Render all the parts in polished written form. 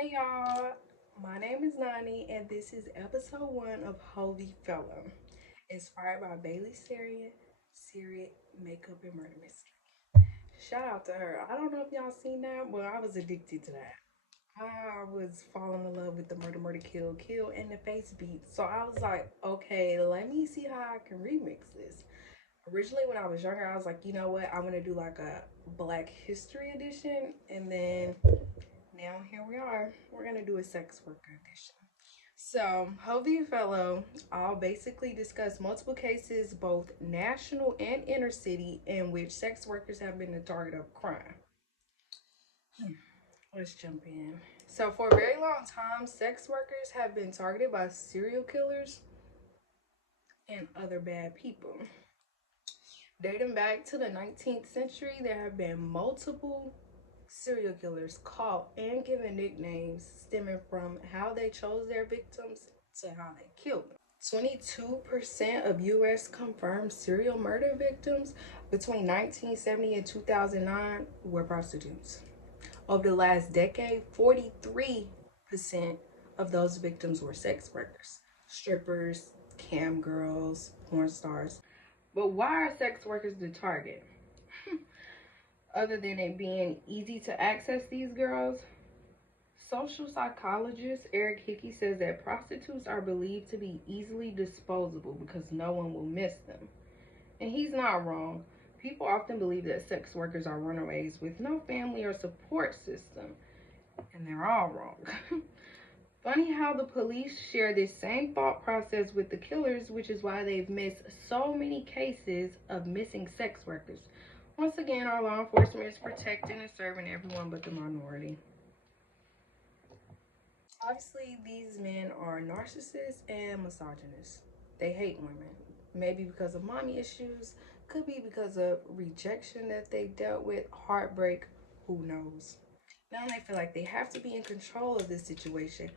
Hey y'all, my name is Nani and this is episode 1 of Holy Fellow, inspired by Bailey Sarian, Serial Makeup and Murder Mystery. Shout out to her. I don't know if y'all seen that, but I was addicted to that. I was falling in love with the Kill, and the face beat. So I was like, okay, let me see how I can remix this. Originally, when I was younger, I was like, you know what? I'm gonna do like a Black History edition, and then now here we are. We're gonna do a sex worker edition. So, Hovey Fellow, I'll basically discuss multiple cases, both national and inner city, in which sex workers have been the target of crime. Let's jump in. So, for a very long time, sex workers have been targeted by serial killers and other bad people. Dating back to the 19th century, there have been multiple serial killers caught and given nicknames stemming from how they chose their victims to how they killed them. 22% of U.S. confirmed serial murder victims between 1970 and 2009 were prostitutes. Over the last decade, 43% of those victims were sex workers, strippers, cam girls, porn stars. But why are sex workers the target? Other than it being easy to access these girls, social psychologist Eric Hickey says that prostitutes are believed to be easily disposable because no one will miss them. And he's not wrong. People often believe that sex workers are runaways with no family or support system, and they're all wrong. Funny how the police share this same thought process with the killers, which is why they've missed so many cases of missing sex workers. Once again, our law enforcement is protecting and serving everyone but the minority. Obviously, these men are narcissists and misogynists. They hate women. Maybe because of mommy issues, could be because of rejection that they dealt with, heartbreak, who knows. Now they feel like they have to be in control of this situation,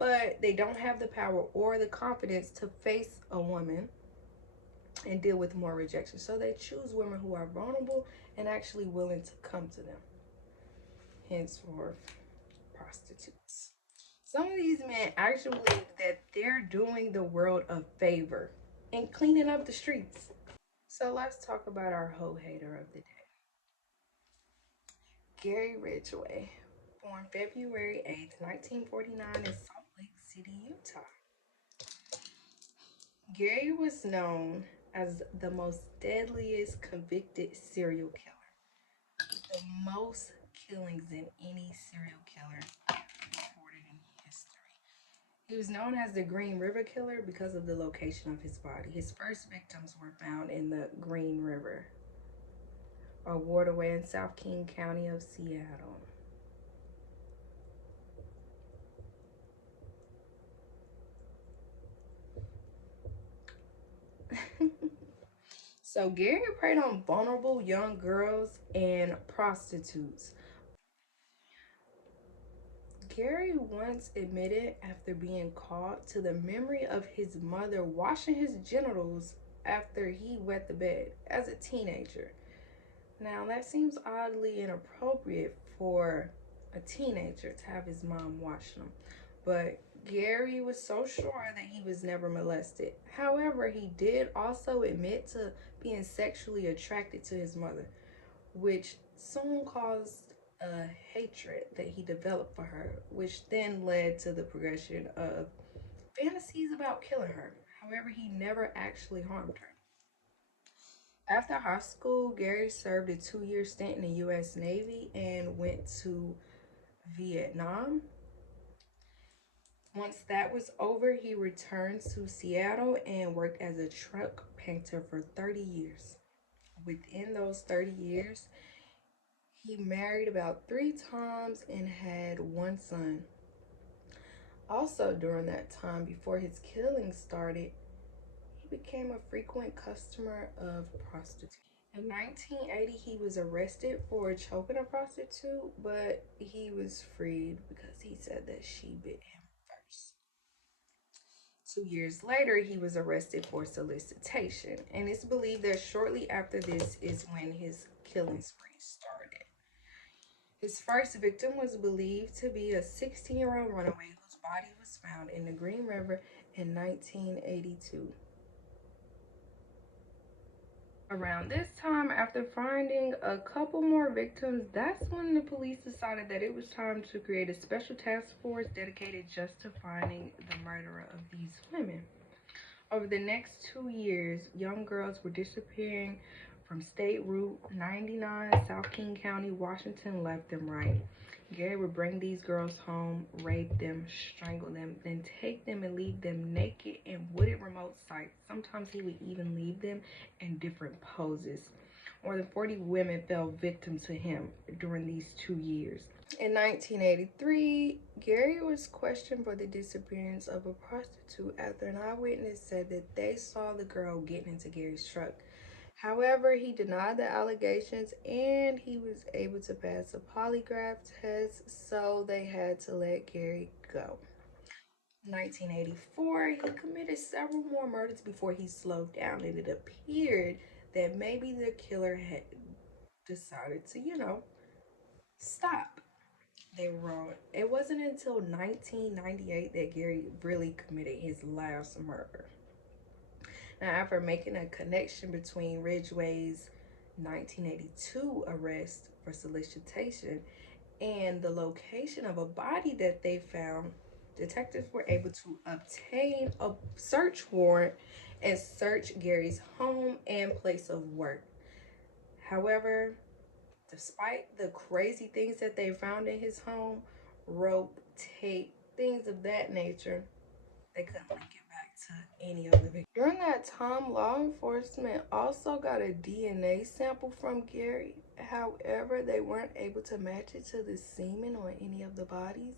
but they don't have the power or the confidence to face a woman and deal with more rejection. So they choose women who are vulnerable and actually willing to come to them. Henceforth, prostitutes. Some of these men actually believe that they're doing the world a favor and cleaning up the streets. So let's talk about our hoe hater of the day. Gary Ridgway, born February 8th, 1949 in Salt Lake City, Utah. Gary was known as the most deadliest convicted serial killer, the most killings in any serial killer recorded in history. He was known as the Green River Killer because of the location of his body. His first victims were found in the Green River, a waterway in South King County of Seattle. So Gary preyed on vulnerable young girls and prostitutes. Gary once admitted, after being caught, to the memory of his mother washing his genitals after he wet the bed as a teenager. Now, that seems oddly inappropriate for a teenager to have his mom wash them, but Gary was so sure that he was never molested. However, he did also admit to being sexually attracted to his mother, which soon caused a hatred that he developed for her, which then led to the progression of fantasies about killing her. However, he never actually harmed her. After high school, Gary served a 2 year stint in the U.S. Navy and went to Vietnam. Once that was over, he returned to Seattle and worked as a truck painter for 30 years. Within those 30 years, he married about 3 times and had one son. Also, during that time, before his killing started, he became a frequent customer of prostitutes. In 1980, he was arrested for choking a prostitute, but he was freed because he said that she bit him first. 2 years later, he was arrested for solicitation, and it's believed that shortly after this is when his killing spree started. His first victim was believed to be a 16-year-old runaway whose body was found in the Green River in 1982. Around this time, after finding a couple more victims, that's when the police decided that it was time to create a special task force dedicated just to finding the murderer of these women. Over the next 2 years, young girls were disappearing from State Route 99, South King County, Washington, left and right. Gary would bring these girls home, rape them, strangle them, then take them and leave them naked in wooded remote sites. Sometimes he would even leave them in different poses. More than 40 women fell victim to him during these 2 years. In 1983, Gary was questioned for the disappearance of a prostitute after an eyewitness said that they saw the girl getting into Gary's truck. However, he denied the allegations and he was able to pass a polygraph test, so they had to let Gary go. In 1984, he committed several more murders before he slowed down, and it appeared that maybe the killer had decided to, stop. They were wrong. It wasn't until 1998 that Gary really committed his last murder. Now, after making a connection between Ridgway's 1982 arrest for solicitation and the location of a body that they found, detectives were able to obtain a search warrant and search Gary's home and place of work. However, despite the crazy things that they found in his home, rope, tape, things of that nature, they couldn't link it back to any of the victims. During that time, law enforcement also got a DNA sample from Gary. However, they weren't able to match it to the semen on any of the bodies,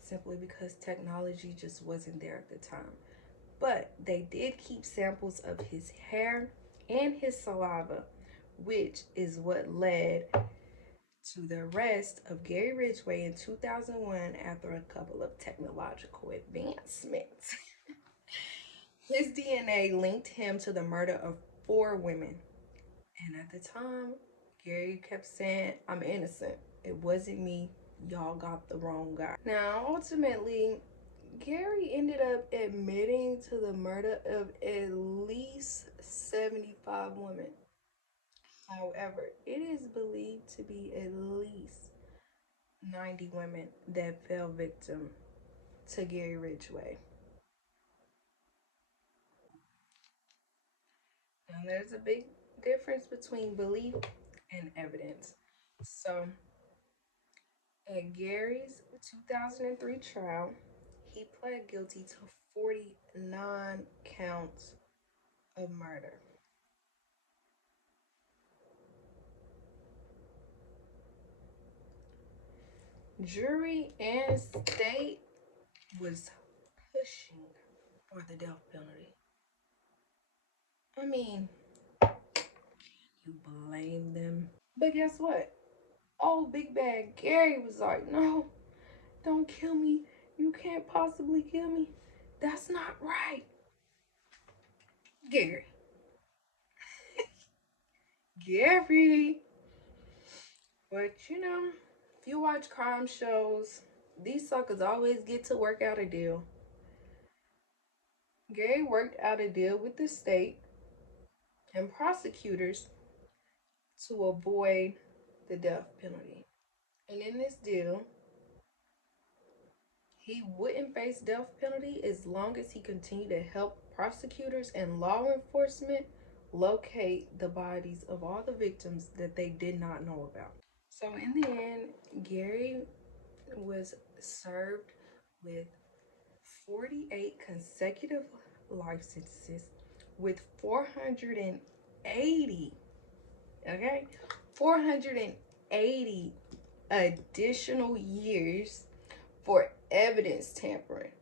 simply because technology just wasn't there at the time. But they did keep samples of his hair and his saliva, which is what led to the arrest of Gary Ridgway in 2001 after a couple of technological advancements. His DNA linked him to the murder of 4 women. And at the time, Gary kept saying, "I'm innocent. It wasn't me. Y'all got the wrong guy." Now, ultimately, Gary ended up admitting to the murder of at least 75 women. However, it is believed to be at least 90 women that fell victim to Gary Ridgway. Now, there's a big difference between belief and evidence. So, at Gary's 2003 trial, he pled guilty to 49 counts of murder. Jury and state was pushing for the death penalty. I mean, you blame them. But guess what? Oh, Big Bad Gary was like, "No, don't kill me. You can't possibly kill me. That's not right." Gary. Gary. But if you watch crime shows, these suckers always get to work out a deal. Gary worked out a deal with the state and prosecutors to avoid the death penalty. And in this deal, he wouldn't face death penalty as long as he continued to help prosecutors and law enforcement locate the bodies of all the victims that they did not know about. So in the end, Gary was served with 48 consecutive life sentences with 480, okay? 480 additional years for evidence tampering.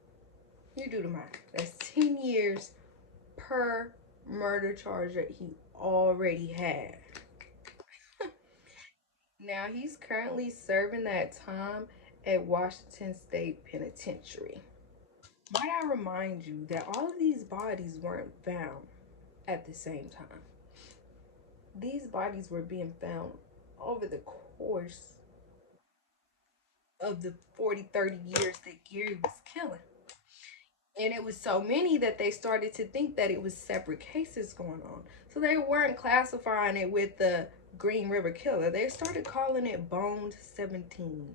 You do the math. That's 10 years per murder charge that he already had. Now he's currently serving that time at Washington State Penitentiary. Might I remind you that all of these bodies weren't found at the same time. These bodies were being found over the course of the 40-30 years that Gary was killing. And it was so many that they started to think that it was separate cases going on. So they weren't classifying it with the Green River Killer. They started calling it Bones 17.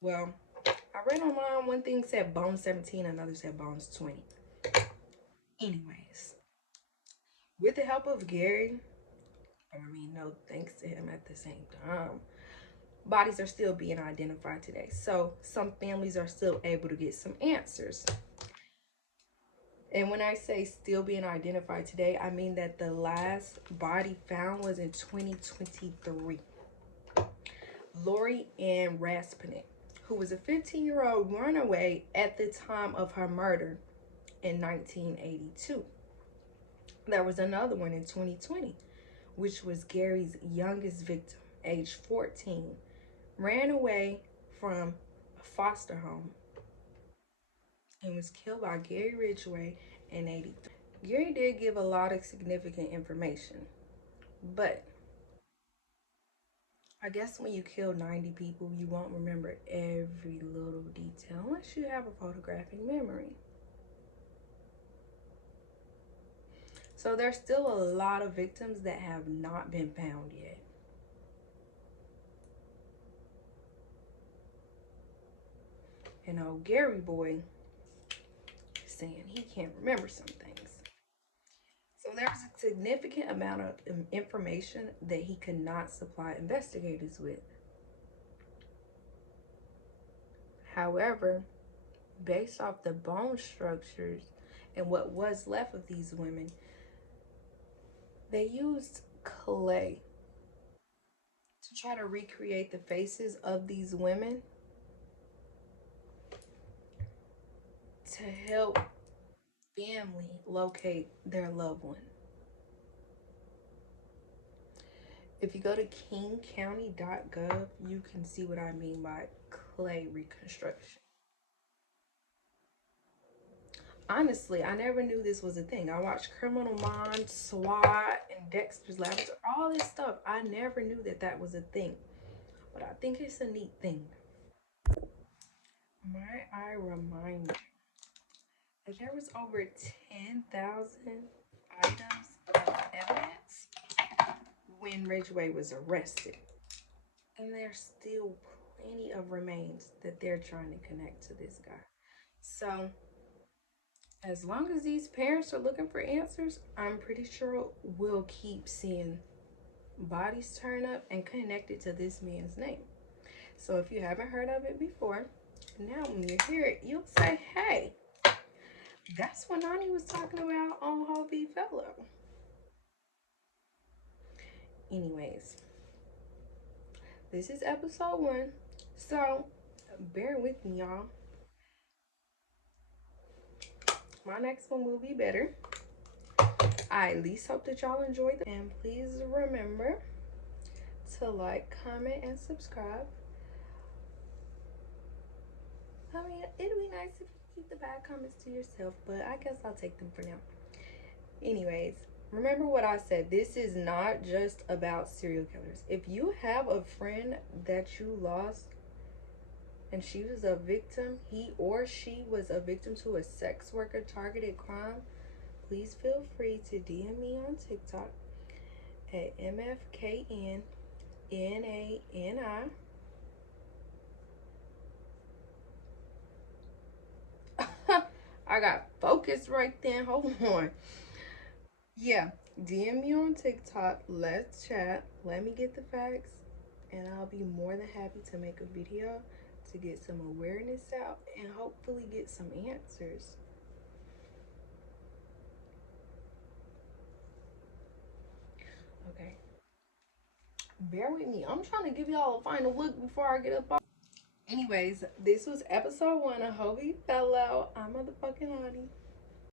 Well, I read online, one thing said Bones 17, another said Bones 20. Anyways, with the help of Gary, no thanks to him at the same time, bodies are still being identified today. So some families are still able to get some answers. And when I say still being identified today, I mean that the last body found was in 2023. Lori Ann Raspinett, who was a 15-year-old runaway at the time of her murder in 1982. There was another one in 2020, which was Gary's youngest victim, age 14, ran away from a foster home and was killed by Gary Ridgway in 83. Gary did give a lot of significant information, but I guess when you kill 90 people, you won't remember every little detail unless you have a photographic memory. So there's still a lot of victims that have not been found yet. And old Gary boy saying he can't remember some things. So there's a significant amount of information that he could not supply investigators with. However, based off the bone structures and what was left of these women, they used clay to try to recreate the faces of these women to help family locate their loved one. If you go to kingcounty.gov, you can see what I mean by clay reconstruction. Honestly, I never knew this was a thing. I watched Criminal Minds, SWAT, and Dexter's Laboratory, all this stuff. I never knew that that was a thing. But I think it's a neat thing. Might I remind you that there was over 10,000 items of evidence when Ridgway was arrested. And there's still plenty of remains that they're trying to connect to this guy. So as long as these parents are looking for answers, I'm pretty sure we'll keep seeing bodies turn up and connected to this man's name. So if you haven't heard of it before, now when you hear it, you'll say, hey, that's what Nani was talking about on Heaux v. Fellow. Anyways, this is episode 1. So bear with me, y'all. My next one will be better. I at least hope that y'all enjoyed it. And please remember to like, comment, and subscribe. I mean, it'd be nice if you keep the bad comments to yourself, but I guess I'll take them for now. Anyways, remember what I said. This is not just about serial killers. If you have a friend that you lost and she was a victim, he or she was a victim to a sex worker targeted crime, please feel free to DM me on TikTok at MFKNNANI. I got focused right then. Hold on. Yeah, DM me on TikTok. Let's chat. Let me get the facts. And I'll be more than happy to make a video to get some awareness out and hopefully get some answers. Okay. Bear with me. I'm trying to give y'all a final look before I get up. Anyways, this was episode 1 of Heaux v. Fellow. I'm motherfucking Lonnie.